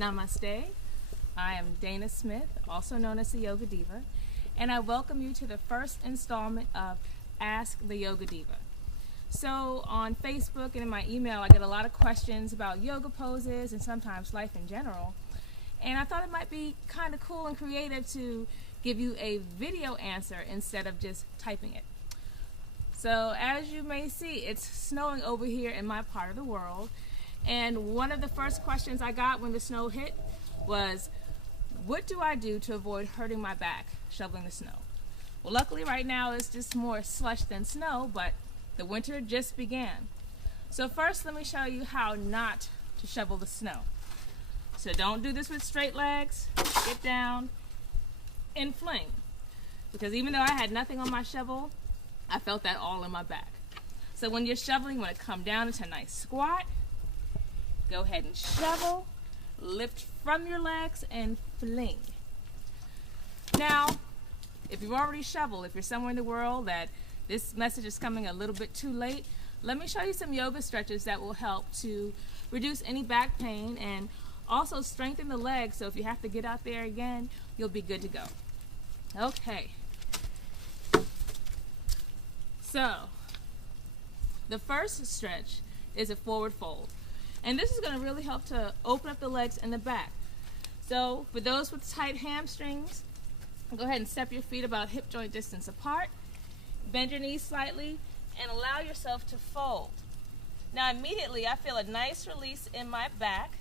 Namaste. I am Dana Smith, also known as the Yoga Diva, and I welcome you to the first installment of Ask the Yoga Diva. So on Facebook and in my email, I get a lot of questions about yoga poses and sometimes life in general. And I thought it might be kind of cool and creative to give you a video answer instead of just typing it. So as you may see, it's snowing over here in my part of the world. And one of the first questions I got when the snow hit was, what do I do to avoid hurting my back shoveling the snow? Well, luckily right now it's just more slush than snow, but the winter just began. So first, let me show you how not to shovel the snow. So don't do this with straight legs. Get down and fling. Because even though I had nothing on my shovel, I felt that all in my back. So when you're shoveling, you want to come down into a nice squat. Go ahead and shovel, lift from your legs, and fling. Now, if you've already shoveled, if you're somewhere in the world that this message is coming a little bit too late, let me show you some yoga stretches that will help to reduce any back pain and also strengthen the legs, so if you have to get out there again, you'll be good to go. Okay. So, the first stretch is a forward fold. And this is going to really help to open up the legs and the back. So for those with tight hamstrings, go ahead and step your feet about hip joint distance apart. Bend your knees slightly and allow yourself to fold. Now immediately I feel a nice release in my back.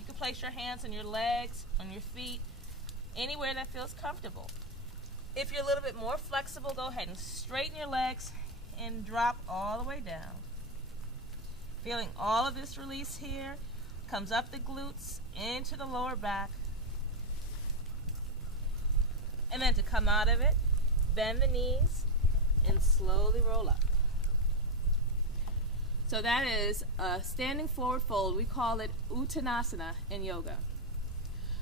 You can place your hands on your legs, on your feet, anywhere that feels comfortable. If you're a little bit more flexible, go ahead and straighten your legs and drop all the way down. Feeling all of this release here, comes up the glutes, into the lower back. And then to come out of it, bend the knees and slowly roll up. So that is a standing forward fold. We call it Uttanasana in yoga.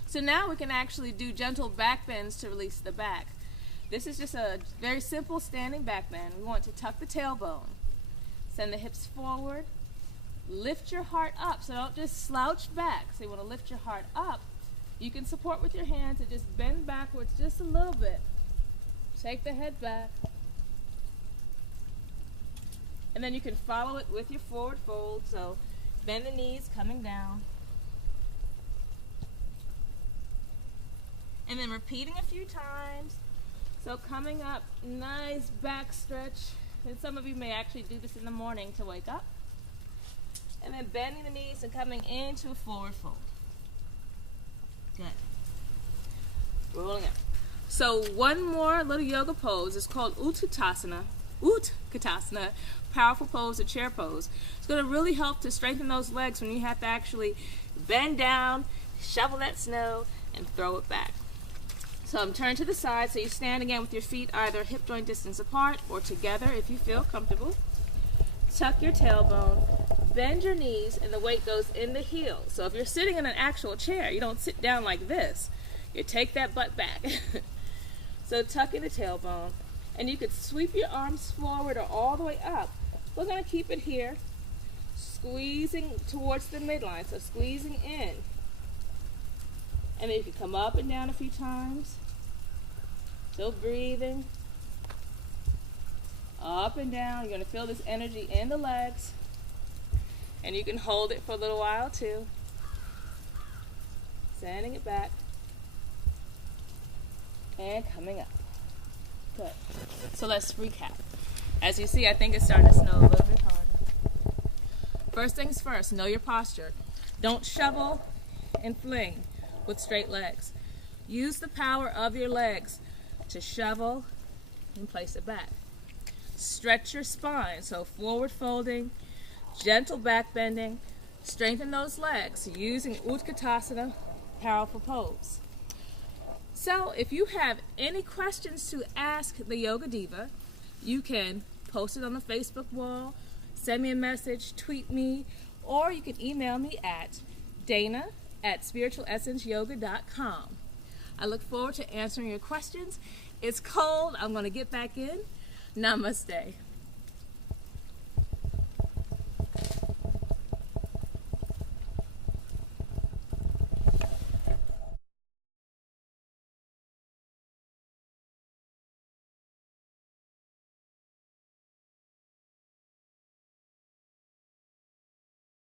So now we can actually do gentle back bends to release the back. This is just a very simple standing back bend. We want to tuck the tailbone, send the hips forward, lift your heart up, so don't just slouch back. So you want to lift your heart up. You can support with your hands and just bend backwards just a little bit. Take the head back. And then you can follow it with your forward fold. So bend the knees, coming down. And then repeating a few times. So coming up, nice back stretch. And some of you may actually do this in the morning to wake up. And then bending the knees and coming into a forward fold. Good. Rolling up. So one more little yoga pose is called Utkatasana. Utkatasana, powerful pose, a chair pose. It's going to really help to strengthen those legs when you have to actually bend down, shovel that snow, and throw it back. So I'm turned to the side, so you stand again with your feet either hip joint distance apart or together if you feel comfortable. Tuck your tailbone, bend your knees, and the weight goes in the heel. So if you're sitting in an actual chair, you don't sit down like this. You take that butt back. So tuck in the tailbone, and you could sweep your arms forward or all the way up. We're going to keep it here, squeezing towards the midline, so squeezing in. And then you can come up and down a few times. Still breathing. Up and down. You're going to feel this energy in the legs. And you can hold it for a little while too. Sending it back. And coming up. Good. So let's recap. As you see, I think it's starting to snow a little bit harder. First things first, know your posture. Don't shovel and fling with straight legs. Use the power of your legs to shovel and place it back. Stretch your spine, so forward folding, gentle back bending, strengthen those legs using Utkatasana, powerful pose. So if you have any questions to ask the Yoga Diva, you can post it on the Facebook wall, send me a message, tweet me, or you can email me at dana@spiritualessenceyoga.com. I look forward to answering your questions. It's cold. I'm going to get back in. Namaste.